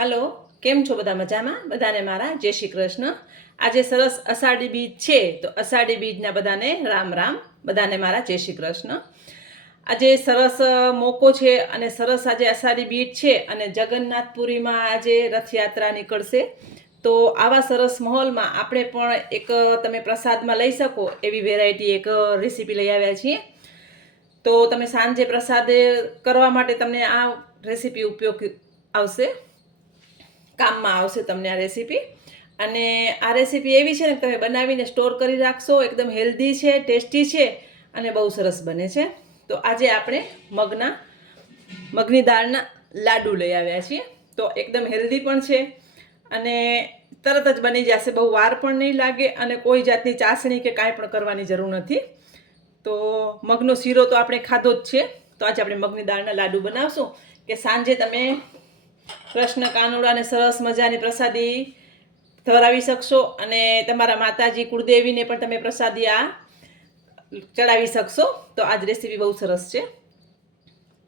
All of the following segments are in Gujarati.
હાલો, કેમ છો બધા મજામાં? બધાને મારા જય શ્રી કૃષ્ણ. આજે સરસ અષાઢી બીજ છે, તો અષાઢી બીજના બધાને રામ રામ. બધાને મારા જય શ્રી કૃષ્ણ. આજે સરસ મોકો છે અને સરસ આજે અષાઢી બીજ છે અને જગન્નાથપુરીમાં આજે રથયાત્રા નીકળશે. તો આવા સરસ માહોલમાં આપણે પણ એક તમે પ્રસાદમાં લઈ શકો એવી વેરાયટી એક રેસીપી લઈ આવ્યા છીએ. તો તમે સાંજે પ્રસાદ કરવા માટે તમને આ રેસીપી ઉપયોગ આવશે. કામમાં આવશે તમને આ રેસીપી અને આ રેસીપી એવી છે ને તમે બનાવીને સ્ટોર કરી રાખશો, એકદમ હેલ્ધી છે ટેસ્ટી છે અને બહુ સરસ બને છે. તો આજે આપણે મગના, મગની દાળના લાડુ લઈ આવ્યા છીએ. તો એકદમ હેલ્ધી પણ છે અને તરત જ બની જશે, બહુ વાર પણ નહીં લાગે અને કોઈ જાતની ચાસણી કે કાંઈ પણ કરવાની જરૂર નથી. તો મગનો શીરો તો આપણે ખાધો જ છે. તો આજે આપણે મગની દાળના લાડુ બનાવશું કે સાંજે તમે કૃષ્ણ કાનુડાને સરસ મજાની પ્રસાદી ધરાવી શકશો અને તમારા માતાજી કુળદેવીને પણ તમે પ્રસાદી આ ચડાવી શકશો. તો આજ રેસીપી બહુ સરસ છે.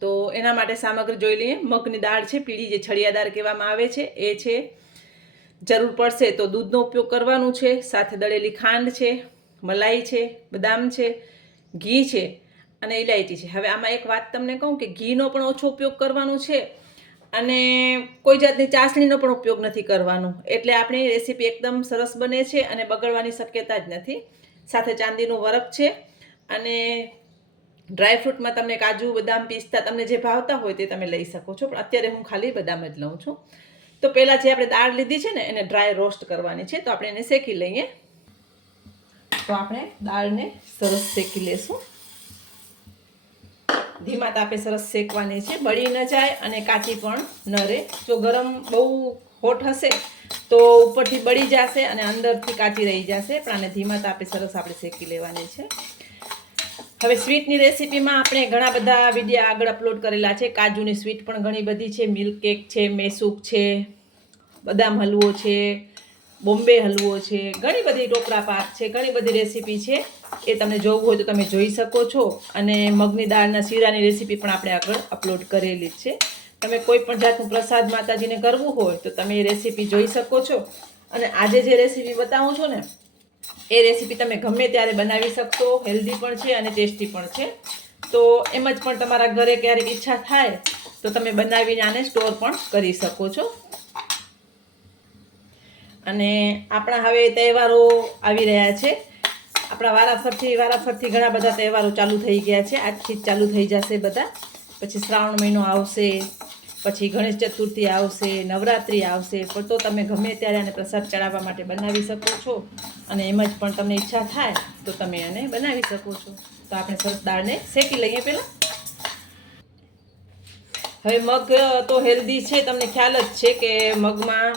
તો એના માટે સામગ્રી જોઈ લઈએ. મગની દાળ છે, પીળી જે છડિયાદાર કહેવામાં આવે છે, એ છે. જરૂર પડશે તો દૂધનો ઉપયોગ કરવાનું છે, સાથે દળેલી ખાંડ છે, મલાઈ છે, બદામ છે, ઘી છે અને ઇલાયચી છે. હવે આમાં એક વાત તમને કહું કે ઘીનો પણ ઓછો ઉપયોગ કરવાનો છે. અને કોઈ જાતની ચાસણીનો પણ ઉપયોગ નથી કરવાનો. એટલે આપણી રેસીપી એકદમ સરસ બને છે અને બગડવાની શક્યતા જ નથી. સાથે ચાંદીનું વરખ છે અને ડ્રાયફ્રૂટમાં તમને કાજુ, બદામ, પિસ્તા તમને જે ભાવતા હોય તે તમે લઈ શકો છો. પણ અત્યારે હું ખાલી બદામ જ લઉં છું. તો પહેલાં જે આપણે દાળ લીધી છે ને એને ડ્રાય રોસ્ટ કરવાની છે. તો આપણે એને શેકી લઈએ. તો આપણે દાળને સરસ શેકી લેશું. ધીમા તાપે સરસ શેકવાની છે, બળી ન જાય અને કાચી પણ ન રહે. જો ગરમ બહુ હોટ હશે તો ઉપરથી બળી જશે અને અંદરથી કાચી રહી જશે, પણ આને ધીમા તાપે સરસ આપણે શેકી લેવાની છે. હવે સ્વીટની રેસીપીમાં આપણે ઘણા બધા વિડીયા આગળ અપલોડ કરેલા છે. કાજુની સ્વીટ પણ ઘણી બધી છે મિલ્ક કેક છે મેસૂક છે, બદામ હલવો છે બોમ્બે હલવો છે, ઘણી બધી ટોપરા પાક છે, ઘણી બધી રેસીપી છે. એ તમને જોવું હોય તો તમે જોઈ શકો છો. અને મગની દાળના શીરાની રેસીપી પણ આપણે આગળ અપલોડ કરેલી છે. તમે કોઈ પણ જાતનું પ્રસાદ માતાજીને કરવું હોય તો તમે એ રેસીપી જોઈ શકો છો. અને આજે જે રેસીપી બતાવું છું ને, એ રેસીપી તમે ગમે ત્યારે બનાવી શકશો હેલ્ધી પણ છે અને ટેસ્ટી પણ છે. તો એમ જ પણ તમારા ઘરે ક્યારેક ઈચ્છા થાય તો તમે બનાવીને આને સ્ટોર પણ કરી શકો છો. અને આપણા હવે તહેવારો આવી રહ્યા છે. આપણા વારાફરથી વારાફરથી ઘણા બધા તહેવારો ચાલુ થઈ ગયા છે. આજથી જ ચાલુ થઈ જશે બધા. પછી શ્રાવણ મહિનો આવશે, પછી ગણેશ ચતુર્થી આવશે, નવરાત્રિ આવશે. પણ તો તમે ગમે ત્યારે આને પ્રસાદ ચડાવવા માટે બનાવી શકો છો. અને એમ જ પણ તમને ઈચ્છા થાય તો તમે આને બનાવી શકો છો. તો આપણે સરસ દાળને શેકી લઈએ પહેલાં. હવે મગ તો હેલ્ધી છે. તમને ખ્યાલ જ છે કે મગમાં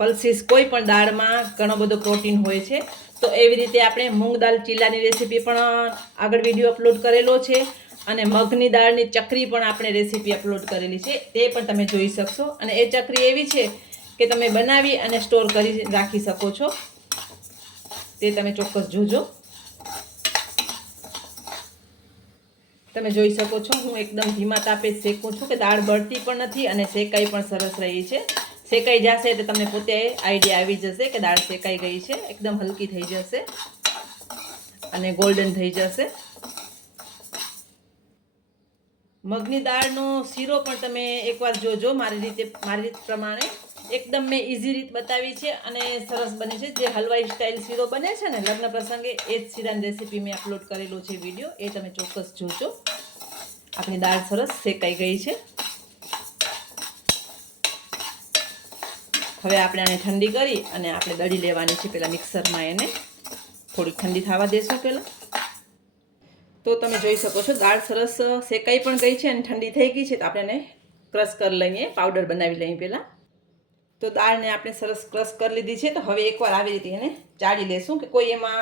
પલ્સીસ કોઈ પણ દાળમાં ઘણો બધો પ્રોટીન હોય છે. તો એવી રીતે આપણે મૂંગ દાળ ચીલાની રેસીપી પણ આગળ વીડિયો અપલોડ કરેલો છે અને મગની દાળની ચકરી પણ આપણે રેસીપી અપલોડ કરેલી છે. તે પણ તમે જોઈ શકશો. અને એ ચકરી એવી છે કે તમે બનાવી અને સ્ટોર કરી રાખી શકો છો. તે તમે ચોક્કસ જોજો. તમે જોઈ શકો છો, હું એકદમ ધીમા તાપે શેકું છું કે દાળ બળતી પણ નથી અને શેકાઈ પણ સરસ રહી છે. શેકાઈ જશે એટલે તમને પોતે આઈડિયા આવી જશે કે દાળ શેકાઈ ગઈ છે. એકદમ હલકી થઈ જશે અને ગોલ્ડન થઈ જશે. મગની દાળનો શીરો પણ તમે એકવાર જોજો. મારી રીતે, મારી રીત પ્રમાણે એકદમ મેં ઇઝી રીત બતાવી છે અને સરસ બને છે. જે હલવાઈ સ્ટાઇલ શીરો બને છે ને, લગ્ન પ્રસંગે એ જ શીરાની રેસીપી મેં અપલોડ કરેલો છે વીડિયો એ તમે ચોક્કસ જોજો. આપણી દાળ સરસ શેકાઈ ગઈ છે. હવે આપણે આને ઠંડી કરી અને આપણે દળી લેવાની છે. પહેલાં મિક્સરમાં એને થોડીક ઠંડી થવા દેશું પહેલાં. તો તમે જોઈ શકો છો, દાળ સરસ શેકાઈ પણ ગઈ છે અને ઠંડી થઈ ગઈ છે. તો આપણે એને ક્રશ કરી લઈએ, પાવડર બનાવી લઈએ પહેલાં. તો દાળને આપણે સરસ ક્રશ કરી લીધી છે. તો હવે એકવાર આવી રીતે એને ચાળી લેશું કે કોઈ એમાં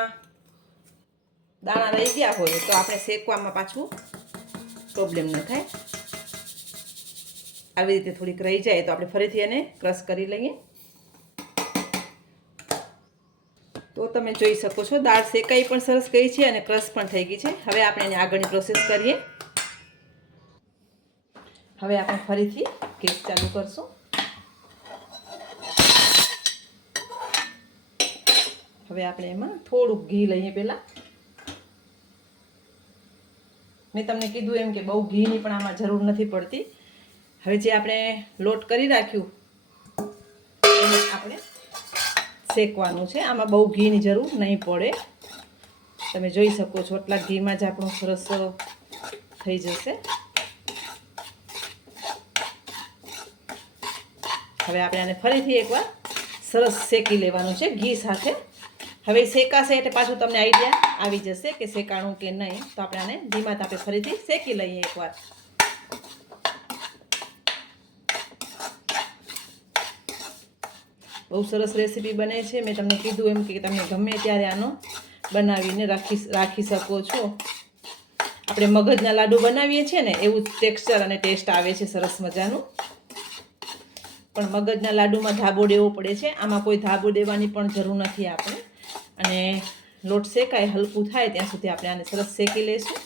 દાણા રહી ગયા હોય તો આપણે શેકવામાં પાછું પ્રોબ્લેમ ન થાય. આવી રીતે થોડીક રહી જાય તો આપણે ફરીથી એને ક્રશ કરી લઈએ. તો તમે જોઈ શકો છો, દાળ શેકાઈ પણ સરસ ગઈ છે અને ક્રશ પણ થઈ ગઈ છે. હવે આપણે એની આગળની પ્રોસેસ કરીએ. હવે આપણે ફરીથી ગેસ ચાલુ કરશું. હવે આપણે એમાં થોડુંક ઘી લઈએ પહેલાં. મેં તમને કીધું એમ કે બહુ ઘીની પણ આમાં જરૂર નથી પડતી. હવે જે આપણે લોટ કરી રાખ્યું શેકવાનું છે. આમાં બહુ ઘીની જરૂર નહીં પડે. તમે જોઈ શકો છો એટલા ઘીમાં જ આપણું સરસ થઈ જશે. હવે આપણે આને ફરીથી એકવાર સરસ શેકી લેવાનું છે, ઘી સાથે. હવે શેકાશે એટલે પાછું તમને આઈડિયા આવી જશે કે શેકાણું કે નહીં. તો આપણે આને ધીમા તાપે ફરીથી શેકી લઈએ એકવાર. બહુ સરસ રેસીપી બને છે. મેં તમને કીધું એમ કે તમે ગમે ત્યારે આનો બનાવીને રાખી રાખી શકો છો. આપણે મગજના લાડુ બનાવીએ છીએ ને, એવું ટેક્સચર અને ટેસ્ટ આવે છે સરસ મજાનું. પણ મગજના લાડુમાં ધાબો દેવો પડે છે. આમાં કોઈ ધાબો દેવાની પણ જરૂર નથી આપણે. અને લોટ શેકાય, હલકું થાય, ત્યાં સુધી આપણે આને સરસ શેકી લઈશું.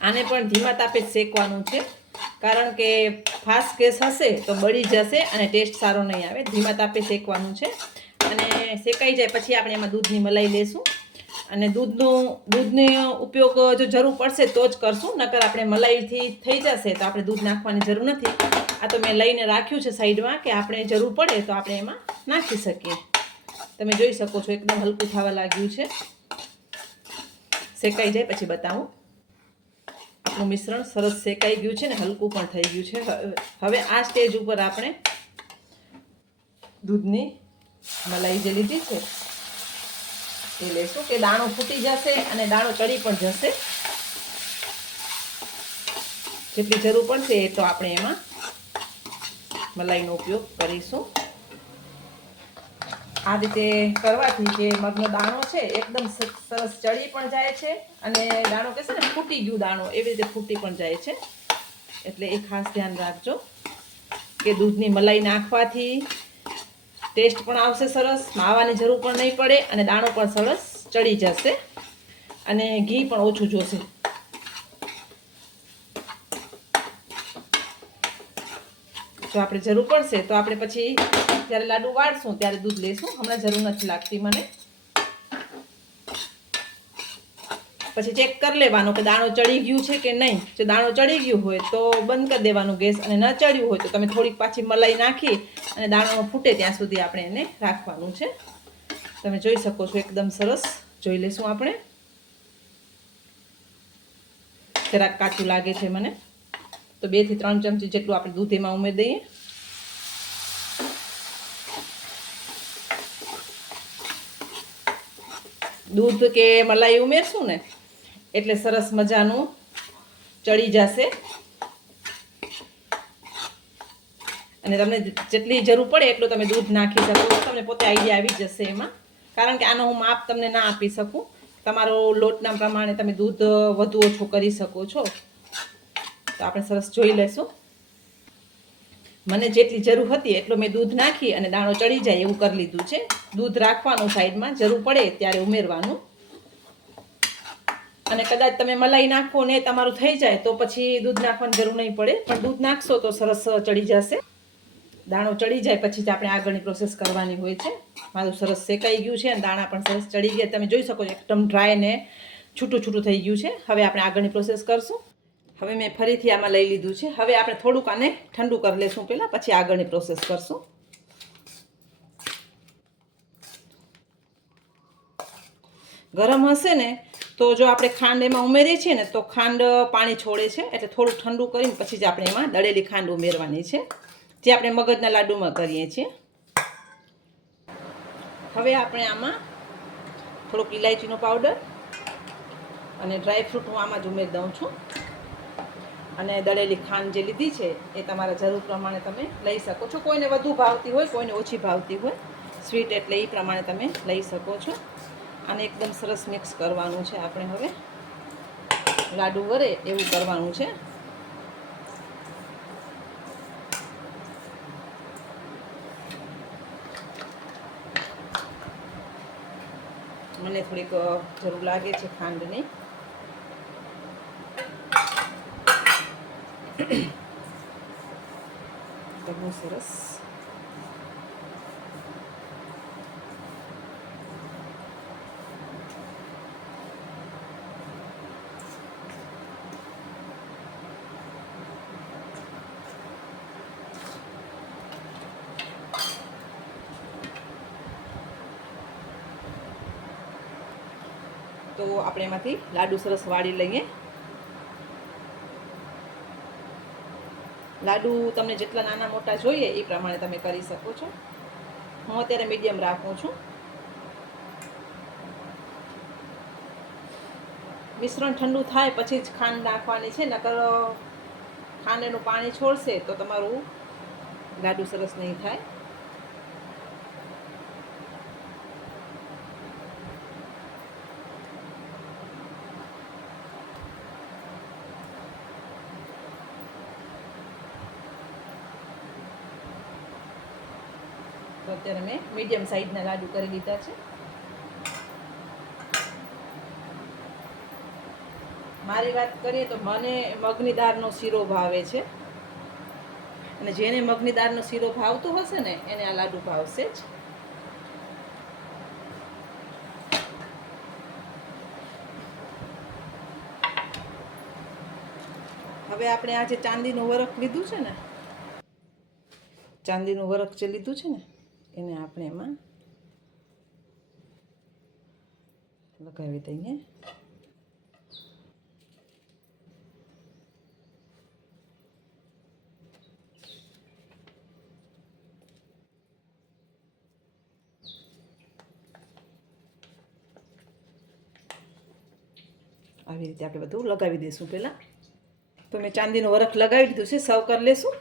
આને પણ ધીમા તાપે જ શેકવાનું છે. કારણ કે ફાસ્ટ ગેસ હશે તો બળી જશે અને ટેસ્ટ સારો નહીં આવે. ધીમા તાપે શેકવાનું છે. અને શેકાઈ જાય પછી આપણે એમાં દૂધની મલાઈ લેશું. અને દૂધનું, દૂધનો ઉપયોગ જો જરૂર પડશે તો જ કરશું. નકર આપણે મલાઈથી થઈ જશે તો આપણે દૂધ નાખવાની જરૂર નથી. આ તો મેં લઈને રાખ્યું છે સાઈડમાં કે આપણે જરૂર પડે તો આપણે એમાં નાખી શકીએ. તમે જોઈ શકો છો, એકદમ હલકું થવા લાગ્યું છે. શેકાઈ જાય પછી બતાવું. આપણું મિશ્રણ સરસ શેકાઈ ગયું છે ને હલકું પણ થઈ ગયું છે. હવે- આ સ્ટેજ ઉપર આપણે દૂધની મલાઈ જે લીધી છે, એ લેશું કે દાણો ફૂટી જશે અને દાણો ચડી પણ જશે. જેટલી જરૂર પડશે એ તો આપણે એમાં મલાઈનો ઉપયોગ કરીશું. આ રીતે કરવાથી જે મગનો દાણો છે, એકદમ સરસ ચડી પણ જાય છે અને દાણો કહેશે ને, ફૂટી ગયું દાણો, એવી રીતે ફૂટી પણ જાય છે. એટલે એ ખાસ ધ્યાન રાખજો કે દૂધની મલાઈ નાખવાથી ટેસ્ટ પણ આવશે સરસ, માવાની જરૂર પણ નહીં પડે અને દાણો પણ સરસ ચડી જશે અને ઘી પણ ઓછું જોશે. જો આપણે જરૂર પડશે તો આપણે પછી જ્યારે લાડુ વાળશું, ત્યારે દૂધ લેશું હમણાં જરૂર નથી લાગતી મને. પછી ચેક કરી લેવાનું કે દાણો ચડી ગયું છે કે નહીં. જો દાણો ચડી ગયું હોય તો બંધ કરી દેવાનું ગેસ અને ન ચડ્યું હોય તો તમે થોડીક પાછી મલાઈ નાખી અને દાણો ફૂટે ત્યાં સુધી આપણે એને રાખવાનું છે. તમે જોઈ શકો છો એકદમ સરસ. જોઈ લેશું આપણે. જરાક કાચું લાગે છે મને. તો બેથી ત્રણ ચમચી જેટલું આપણે દૂધ એમાં ઉમેરી દઈએ. દૂધ કે મલાઈ ઉમેરશું ને, એટલે સરસ મજાનું ચડી જશે. અને તમને જેટલી જરૂર પડે એટલું તમે દૂધ નાખી શકો. તમને પોતે આઈડિયા આવી જશે એમાં. કારણ કે આનો હું માપ તમને ના આપી શકું. તમારો લોટના પ્રમાણે તમે દૂધ વધુ ઓછું કરી શકો છો. તો આપણે સરસ જોઈ લેશું મને જેટલી જરૂર હતી એટલો મેં દૂધ નાખી અને દાણો ચડી જાય એવું કરી લીધું છે. દૂધ રાખવાનું સાઈડમાં, જરૂર પડે ત્યારે ઉમેરવાનું. અને કદાચ તમે મલાઈ નાખો ને તમારું થઈ જાય તો પછી દૂધ નાખવાની જરૂર નહીં પડે. પણ દૂધ નાખશો તો સરસ ચડી જશે. દાણો ચડી જાય પછી જ આપણે આગળની પ્રોસેસ કરવાની હોય છે. મારું સરસ શેકાઈ ગયું છે અને દાણા પણ સરસ ચડી ગયા. તમે જોઈ શકો છો એકદમ ડ્રાય ને છૂટું છૂટું થઈ ગયું છે. હવે આપણે આગળની પ્રોસેસ કરશું. હવે મેં ફરીથી આમાં લઈ લીધું છે. હવે આપણે થોડુંક આને ઠંડુ કરી લેશું પહેલાં, પછી આગળની પ્રોસેસ કરશું. ગરમ હશે ને, તો જો આપણે ખાંડ એમાં ઉમેરીએ છીએ ને, તો ખાંડ પાણી છોડે છે, એટલે થોડું ઠંડુ કરીને પછી જ આપણે એમાં દળેલી ખાંડ ઉમેરવાની છે, જે આપણે મગજના લાડુમાં કરીએ છીએ. હવે આપણે આમાં થોડોક ઇલાયચીનો પાવડર અને ડ્રાયફ્રૂટ હું આમાં જ ઉમેરી દઉં છું. અને દળેલી ખાંડ જે લીધી છે, એ તમારા જરૂર પ્રમાણે તમે લઈ શકો છો. કોઈને વધુ ભાવતી હોય, કોઈને ઓછી ભાવતી હોય, સ્વીટ એટલે એ પ્રમાણે તમે લઈ શકો છો. અને એકદમ સરસ મિક્સ કરવાનું છે આપણે હવે. લાડુ વરે એવું કરવાનું છે. મને થોડીક જરૂર લાગે છે ખાંડની. సరస్ તો આપણે એમાંથી લાડુ સરસ વાળી લઈએ લાડુ તમને જેટલા નાના મોટા જોઈએ એ પ્રમાણે તમે કરી શકો છો. હું અત્યારે મીડિયમ રાખું છું. મિશ્રણ ઠંડુ થાય પછી જ ખાંડ નાખવાની છે, નકર ખાંડ એનું પાણી છોડશે તો તમારું લાડુ સરસ નહીં થાય. અત્યારે મેં મીડિયમ સાઈઝના લાડુ કરી લીધા છે. મારી વાત કરીએ તો મને મગની દાળનો શીરો ભાવે છે. અને જેને મગની દાળનો શીરો ભાવતો હશે ને, એને આ લાડુ ભાવશે જ. હવે આપણે આ જે ચાંદીનું વરખ લીધું છે ને, ચાંદીનું વરખ જે લીધું છે ને એને આપણે એમાં લગાવી દઈએ. આવી રીતે આપણે બધું લગાવી દઈશું પહેલાં. તો મેં ચાંદીનું વરખ લગાવી દીધું છે, સર્વ કરી લેશું.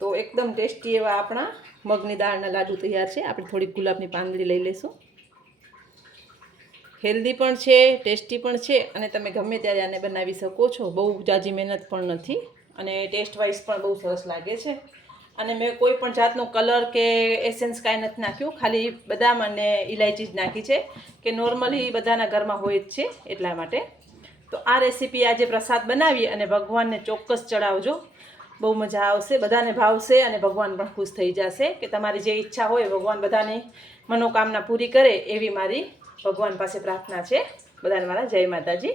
તો એકદમ ટેસ્ટી એવા આપણા મગની દાળના લાડુ તૈયાર છે. આપણે થોડીક ગુલાબની પાંદડી લઈ લઈશું. હેલ્ધી પણ છે, ટેસ્ટી પણ છે અને તમે ગમે ત્યારે આને બનાવી શકો છો. બહુ જાજી મહેનત પણ નથી અને ટેસ્ટ વાઇઝ પણ બહુ સરસ લાગે છે. અને મેં કોઈ પણ જાતનો કલર કે એસેન્સ કાંઈ નથી નાખ્યું. ખાલી બદામ અને ઇલાયચી જ નાખી છે, કે નોર્મલી બધાના ઘરમાં હોય જ છે એટલા માટે. તો આ રેસીપી આજે પ્રસાદ બનાવી અને ભગવાનને ચોક્કસ ચડાવજો. બહુ મજા આવશે, બધાને ભાવશે અને ભગવાન પણ ખુશ થઈ જશે કે તમારી જે ઈચ્છા હોય ભગવાન બધાની મનોકામના પૂરી કરે એવી મારી ભગવાન પાસે પ્રાર્થના છે. બધાને મારા જય માતાજી.